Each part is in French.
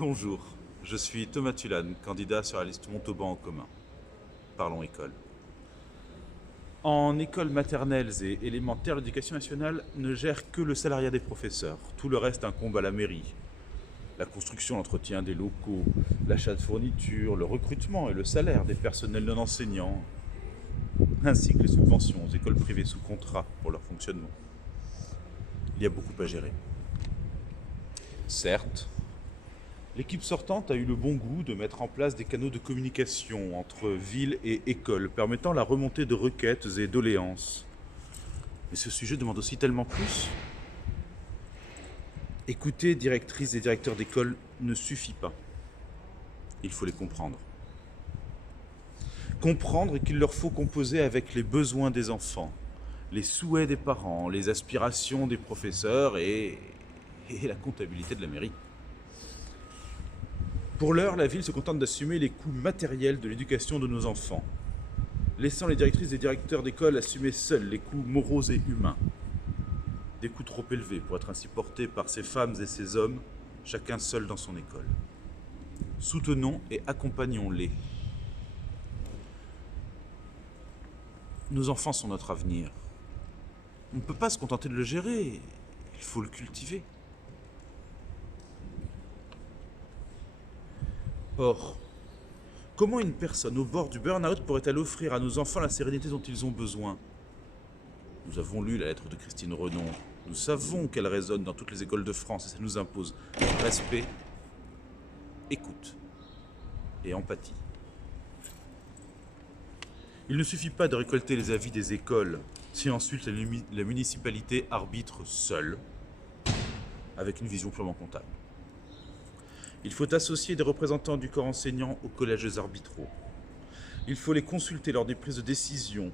Bonjour, je suis Thomas Tulane, candidat sur la liste Montauban en commun. Parlons école. En école maternelles et élémentaires, l'éducation nationale ne gère que le salariat des professeurs. Tout le reste incombe à la mairie. La construction, l'entretien des locaux, l'achat de fournitures, le recrutement et le salaire des personnels non enseignants, ainsi que les subventions aux écoles privées sous contrat pour leur fonctionnement. Il y a beaucoup à gérer. Certes, l'équipe sortante a eu le bon goût de mettre en place des canaux de communication entre ville et école, permettant la remontée de requêtes et doléances. Mais ce sujet demande aussi tellement plus. Écouter directrices et directeurs d'école ne suffit pas. Il faut les comprendre. Comprendre qu'il leur faut composer avec les besoins des enfants, les souhaits des parents, les aspirations des professeurs et la comptabilité de la mairie. Pour l'heure, la ville se contente d'assumer les coûts matériels de l'éducation de nos enfants, laissant les directrices et directeurs d'école assumer seuls les coûts moraux et humains. Des coûts trop élevés pour être ainsi portés par ces femmes et ces hommes, chacun seul dans son école. Soutenons et accompagnons-les. Nos enfants sont notre avenir. On ne peut pas se contenter de le gérer, il faut le cultiver. Or, comment une personne au bord du burn-out pourrait-elle offrir à nos enfants la sérénité dont ils ont besoin ? Nous avons lu la lettre de Christine Renon. Nous savons qu'elle résonne dans toutes les écoles de France et ça nous impose respect, écoute et empathie. Il ne suffit pas de récolter les avis des écoles si ensuite la municipalité arbitre seule, avec une vision purement comptable. Il faut associer des représentants du corps enseignant aux collèges arbitraux. Il faut les consulter lors des prises de décision,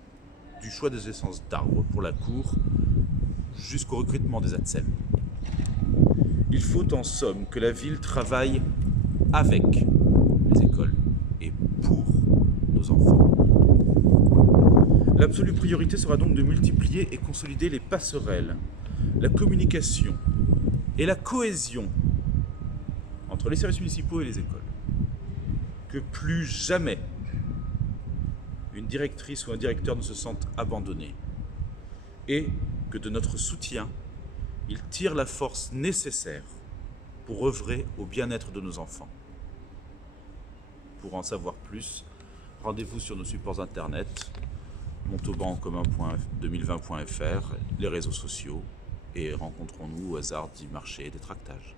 du choix des essences d'arbres pour la cour, jusqu'au recrutement des ATSEM. Il faut en somme que la ville travaille avec les écoles et pour nos enfants. L'absolue priorité sera donc de multiplier et consolider les passerelles, la communication et la cohésion entre les services municipaux et les écoles. Que plus jamais une directrice ou un directeur ne se sente abandonné et que de notre soutien, il tire la force nécessaire pour œuvrer au bien-être de nos enfants. Pour en savoir plus, rendez-vous sur nos supports internet, montaubanencommun.2020.fr, les réseaux sociaux et rencontrons-nous au hasard du marché des tractages.